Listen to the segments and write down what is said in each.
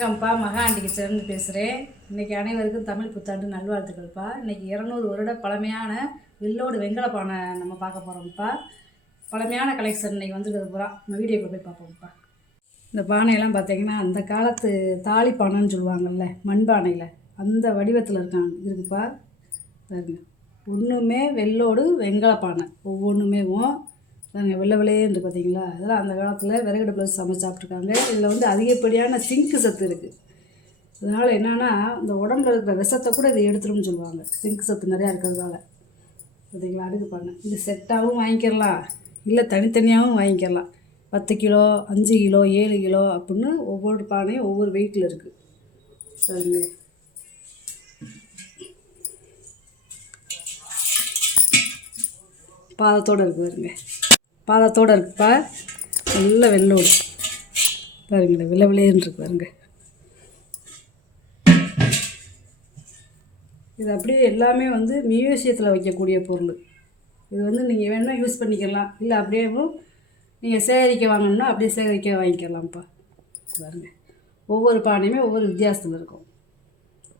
வணக்கம்ப்பா, மகா ஆண்டி கிச்சன்லேருந்து பேசுகிறேன். இன்றைக்கி அனைவருக்கும் தமிழ் புத்தாண்டு நல்வாழ்த்துக்கள்ப்பா. இன்றைக்கி 200 வருட பழமையான வெள்ளோடு வெங்கல பானை நம்ம பார்க்க போகிறோம்ப்பா. பழமையான கலெக்ஷன் இன்றைக்கி வந்துருக்கிறது பூரா நம்ம வீடியோக்குள்ள போய் பார்ப்போம்ப்பா. இந்த பானையெல்லாம் பார்த்தீங்கன்னா அந்த காலத்து தாலி பானைன்னு சொல்லுவாங்கள்ல, மண்பானையில் அந்த வடிவத்தில் இருக்குப்பா. பாருங்க, ஒன்றுமே வெள்ளோடு வெங்கல பானை, ஒவ்வொன்றுமேவும் நாங்கள் வெள்ளை வெள்ளையேன்னு பார்த்தீங்களா. அதெல்லாம் அந்த காலத்தில் விறகடுப்பில் வச்சு சமைச்சு சாப்பிட்ருக்காங்க. இதில் வந்து அதிகப்படியான சிங்க்கு சத்து இருக்குது. அதனால் என்னென்னா இந்த உடம்புல இருக்கிற விஷத்தை கூட இதை எடுத்துரும்னு சொல்லுவாங்க, சிங்க்கு சத்து நிறையா இருக்கிறதுனால. பார்த்தீங்களா, அடுக்கு பாருங்க. இது செட்டாகவும் வாங்கிக்கலாம், இல்லை தனித்தனியாகவும் வாங்கிக்கலாம். 10 கிலோ, 5 கிலோ, 7 கிலோ அப்படின்னு ஒவ்வொரு பானையும் ஒவ்வொரு வெயிட்டில் இருக்குது. சரிங்க, பாதத்தோடு இருக்குது பாருங்க, பாதத்தோடு இருக்குப்பா. நல்ல வெள்ளோடு பாருங்க, வெள்ளை வெள்ளையன்னு இருக்கு பாருங்க. இது அப்படியே எல்லாமே வந்து மியூசியத்தில் வைக்கக்கூடிய பொருள். இது வந்து நீங்கள் வேணும்னா யூஸ் பண்ணிக்கலாம், இல்லை அப்படியேவும் நீங்கள் சேகரிக்க வாங்கணும்னா அப்படியே சேகரிக்க வாங்கிக்கலாம்ப்பா. பாருங்க, ஒவ்வொரு பானையுமே ஒவ்வொரு வித்தியாசத்தில் இருக்கும்.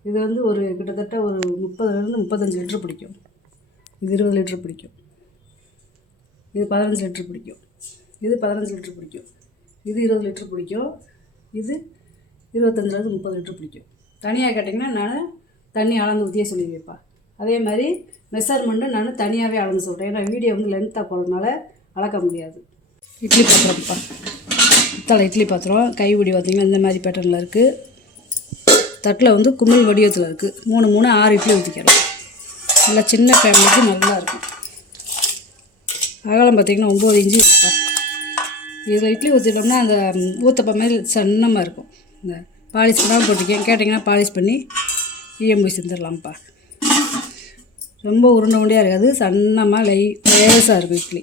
இது வந்து ஒரு கிட்டத்தட்ட ஒரு 30லேருந்து 35 லிட்டர் பிடிக்கும். இது 20 லிட்டர் பிடிக்கும். இது 15 லிட்டர் பிடிக்கும். இது 15 லிட்டர் பிடிக்கும். இது 20 லிட்டர் பிடிக்கும். இது 25லேருந்து 30 லிட்டர் பிடிக்கும். தனியாக கேட்டிங்கன்னா நான் தண்ணி அளந்து ஊற்றியே சொல்லி வைப்பேன். அதே மாதிரி மெஷர்மெண்ட்டு நான் தனியாகவே அளந்து சொல்கிறேன். ஏன்னா வீடியோ வந்து லென்த்தாக போகிறதுனால அளக்க முடியாது. இட்லி பாத்திரம்ப்பா, இத்தலை இட்லி பாத்திரம். கைப்பிடி பார்த்திங்கன்னா இந்த மாதிரி பேட்டர்னில் இருக்குது. தட்டில் வந்து குமிழ் வடிவத்தில் இருக்குது. 3 6 இட்லி ஊற்றிக்கலாம். நல்லா சின்ன ஃபேமிலிக்கு நல்லா இருக்கும். அகலம் பார்த்திங்கன்னா 9 இன்ச்சு இருக்குப்பா. இதில் இட்லி ஊற்றிட்டோம்னா அந்த ஊத்தப்பா மாதிரி சன்னமாக இருக்கும். இந்த பாலிஷ் பண்ணாமல் போட்டிருக்கேன், கேட்டிங்கன்னா பாலிஷ் பண்ணி ஈஎம்பி செஞ்சிடலாம்ப்பா. ரொம்ப உருண்டை உண்டையாக இருக்காது, சன்னமாக லேசாக இருக்கும் இட்லி.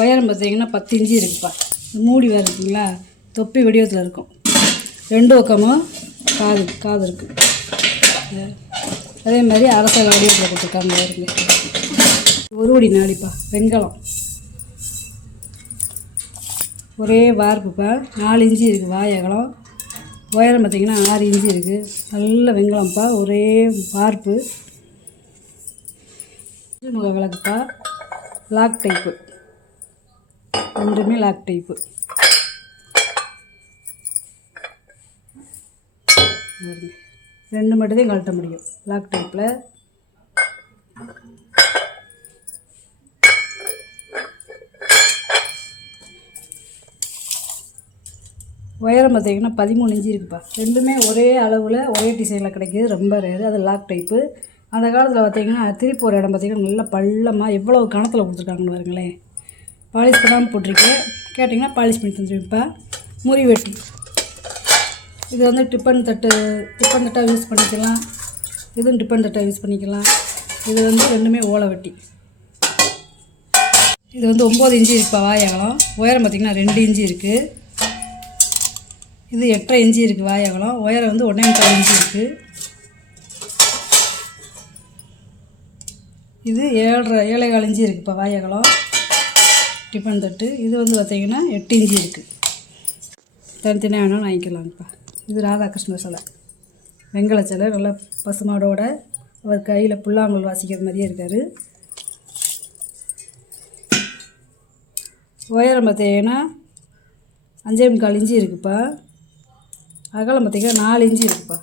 உயரம் பார்த்திங்கன்னா 10 இன்ச்சு இருக்குப்பா. மூடி வேறு இருக்குங்களா, தொப்பி வடிவத்தில் இருக்கும். 2 பக்கமும் காது இருக்குது. அதே மாதிரி அரசல் வடிவத்தில் கொடுத்துருக்காங்க. வருங்க, ஒரு படி நாடிப்பா, வெங்கலம் ஒரே வார்ப்புப்பா. 4 இன்ச்சு இருக்குது வாயகலம். உயரம் பார்த்திங்கன்னா 6 இன்ச்சு இருக்குது. நல்ல வெங்கலம்ப்பா, ஒரே வார்ப்பு. முக விளக்குப்பா, லாக் டைப்பு, ரெண்டுமே லாக் டைப்பு. வருங்க, 2 மட்டும்தான் கழட்ட முடியும் லாக் டைப்பில். உயரம் பார்த்திங்கன்னா 13 இன்ச்சு இருக்குப்பா. ரெண்டுமே ஒரே அளவில் ஒரே டிசைனில் கிடைக்கிது, ரொம்ப ரேரு. அது லாக் டைப்பு. அந்த காலத்தில் பார்த்திங்கன்னா திருப்பி ஒரு இடம் பார்த்திங்கன்னா நல்லா பள்ளமாக எவ்வளோ கணத்தில் கொடுத்துருக்காங்கன்னு பாருங்களேன். பாலிஷ் பண்ணாமல் போட்டிருக்கேன், கேட்டிங்கன்னா பாலிஷ் பண்ணி தந்துருப்பா. முறி வெட்டி, இது வந்து டிஃபன் தட்டாக யூஸ் பண்ணிக்கலாம். இதுவும் டிஃபன் தட்டாக யூஸ் பண்ணிக்கலாம். இது வந்து ரெண்டுமே ஓலை வெட்டி. இது வந்து 9 இன்ச்சு இருக்குப்பா வாயகலம். உயரம் பார்த்திங்கன்னா 2 இன்ச்சு இருக்குது. இது 8.5 இன்ச்சு இருக்குது வாயகலம். உயரம் வந்து 1.25 இன்ச்சு இருக்குது. இது 7.25 இன்ச்சு இருக்குப்பா வாயகலம் டிஃபன் தட்டு. இது வந்து பார்த்திங்கன்னா 8 இன்ச்சு இருக்குது. தனித்தனியாக வேணாலும் வாங்கிக்கலாங்கப்பா. இது ராதாகிருஷ்ணர் சிலை, வெங்கல சிலை, நல்லா பசுமாடோட அவர் கையில் புல்லாங்குழல் வாசிக்கிற மாதிரியே இருக்கார். உயரம் பார்த்தீங்கன்னா 5.25 இன்ச்சு இருக்குப்பா. அகலம் பார்த்திங்கன்னா 4 இன்ச்சு இருக்குப்பா.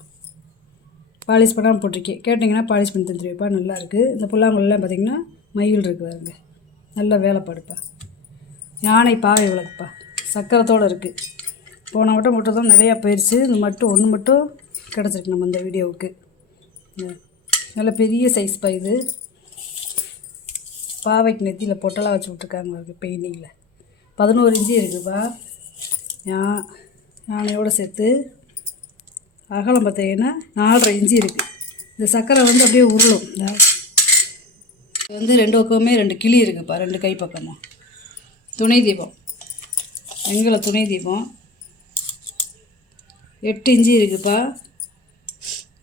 பாலிஷ் பண்ணாமல் போட்டிருக்கேன், கேட்டிங்கன்னா பாலிஷ் பண்ணி தந்துடுவேப்பா. நல்லா இருக்குது. இந்த புல்லாங்குழலாம் பார்த்திங்கன்னா மயில் இருக்குது பாருங்க, நல்ல வேலைப்பாடுப்பா. யானை பாவை விளக்குப்பா, சக்கரத்தோடு இருக்குது. போன வட்டம் தான் நிறையா போயிடுச்சு. இது மட்டும் ஒன்று மட்டும் கிடச்சிருக்கு நம்ம இந்த வீடியோவுக்கு. நல்ல பெரிய சைஸ்ப்பா. இது பாவைக்கு நெத்தியில் பொட்டெல்லாம் வச்சு விட்ருக்காங்க பெயிண்டிங்கில். 11 இன்ச்சு இருக்குப்பா. யானையோடு சேர்த்து. அகலம் பார்த்தீங்கன்னா 4.5 இன்ச்சு இருக்குது. இந்த சக்கரை வந்து அப்படியே உருளும். இது வந்து 2 பக்கமுமே 2 கிளி இருக்குப்பா, 2 கை பக்கமும். துணை தீபம், வெங்கல துணை தீபம். 8 இன்ச்சு இருக்குப்பா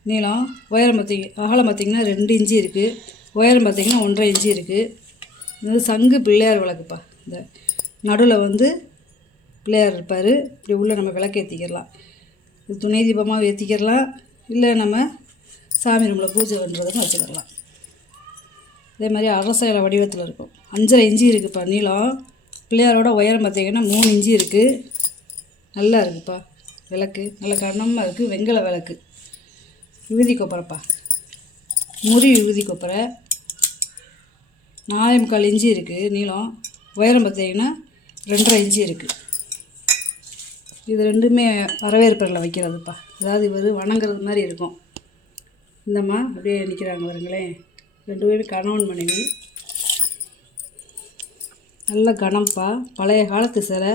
நீளம். உயரம் அகலம் பார்த்திங்கன்னா 2 இன்ச்சு இருக்குது. உயரம் பார்த்திங்கன்னா 1.5 இன்ச்சு இருக்குது. இது சங்கு பிள்ளையார் விளக்குப்பா. இந்த நடுவில் வந்து பிள்ளையார் இருப்பார். இப்படி உள்ளே நம்ம விளக்கு ஏற்றிக்கிடலாம். இது துணை தீபமாக ஏற்றிக்கிடலாம், இல்லை நம்ம சாமி ரூமில் பூஜை பண்ணுறதுக்கும் வச்சுக்கிடலாம். அதே மாதிரி அரச இலை வடிவத்தில் இருக்கும். 5.5 இன்ச்சு இருக்குதுப்பா நீளம். பிள்ளையாரோட உயரம் பார்த்திங்கன்னா 3 இன்ச்சு இருக்குது. நல்லா இருக்குதுப்பா விளக்கு, நல்லா கனமாக இருக்குது. வெங்கல விளக்கு. விபூதி கொப்பரைப்பா, முறி விபூதி கொப்பரை. 4.25 இன்ச்சு இருக்குது நீளம். உயரம் பார்த்திங்கன்னா 2.5 இன்ச்சு இருக்குது. இது ரெண்டுமே வரவேற்பறையில் வைக்கிறதுப்பா. அதாவது இவர் வணங்குறது மாதிரி இருக்கும். இந்தம்மா அப்படியே நிற்கிறாங்க வருங்களேன், 2 பேரும் கணவன் மனைவி. நல்ல கனம்ப்பா, பழைய காலத்து சிலை.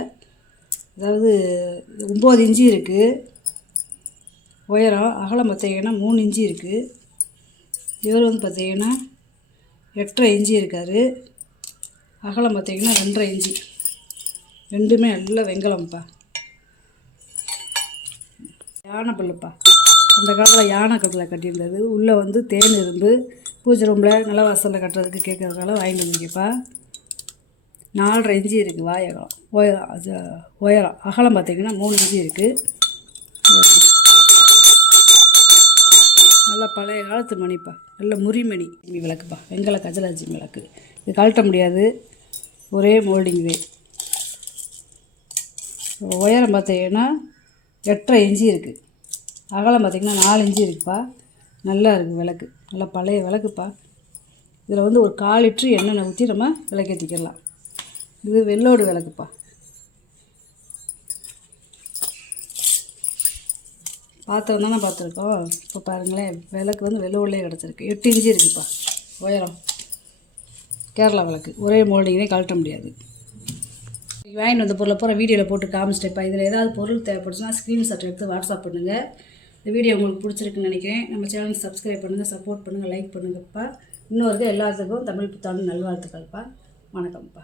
அதாவது 9 இன்ச்சு இருக்குது உயரம். அகலம் பார்த்திங்கன்னா 3 இன்ச்சு இருக்குது. இவர் வந்து பார்த்திங்கன்னா 8.5 இன்ச்சு இருக்கார். அகலம் பார்த்திங்கன்னா 2.5 இன்ச்சு. ரெண்டுமே நல்ல வெங்கலம்ப்பா. யானை பல்லுப்பா, அந்த காலத்தில் யானை கட்டில் கட்டியிருந்தது. உள்ளே வந்து தேன் இரும்பு. பூஜை ரூமில் நல்ல வாசலில் கட்டுறதுக்கு கேட்குறதுனால வாங்கிட்டு வந்துருக்கேப்பா. 4.5 இன்ச்சு இருக்குது வாயகம். உயரம் அகலம் பார்த்திங்கன்னா 3 இன்ச்சு இருக்குது. நல்லா பழைய காலத்து மணிப்பா, நல்ல முறிமணி விளக்குப்பா, வெங்கல கஜலட்சுமி விளக்கு. இது கழட்ட முடியாது, ஒரே மோல்டிங் இது. உயரம் பார்த்திங்கன்னா 8.5 இன்ச்சு இருக்குது. அகலம் பார்த்திங்கன்னா 4 இன்ச்சு இருக்குப்பா. நல்லா இருக்குது விளக்கு, நல்லா பழைய விளக்குப்பா. இதில் வந்து ஒரு 1/4 லிட்ரு எண்ணெய் ஊற்றி நம்ம விளக்கேற்றிக்கலாம். இது வெள்ளோடு விளக்குப்பா. பாத்திரம் தானே பார்த்துருக்கோம். இப்போ பாருங்களேன், விளக்கு வந்து வெள்ளோடுலேயே கிடச்சிருக்கு. 8 இன்ச்சு இருக்குதுப்பா உயரம். கேரளா விளக்கு, ஒரே மோல்டிங்கே கழட்ட முடியாது. வாங்கிட்டு வந்த பொருளை பூரா வீடியோவில் போட்டு காமிச்சிட்டேப்பா. இதில் ஏதாவது பொருள் தேவைப்படுச்சுன்னா ஸ்க்ரீன்ஷாட் எடுத்து வாட்ஸ்அப் பண்ணுங்கள். இந்த வீடியோ உங்களுக்கு பிடிச்சிருக்குன்னு நினைக்கிறேன். நம்ம சேனலுக்கு சப்ஸ்கிரைப் பண்ணுங்கள், சப்போர்ட் பண்ணுங்கள், லைக் பண்ணுங்கப்பா. இன்னொருக்கு எல்லாத்துக்கும் தமிழ் புத்தாண்டு நல்வாழ்த்துக்கள்ப்பா. வணக்கம்ப்பா.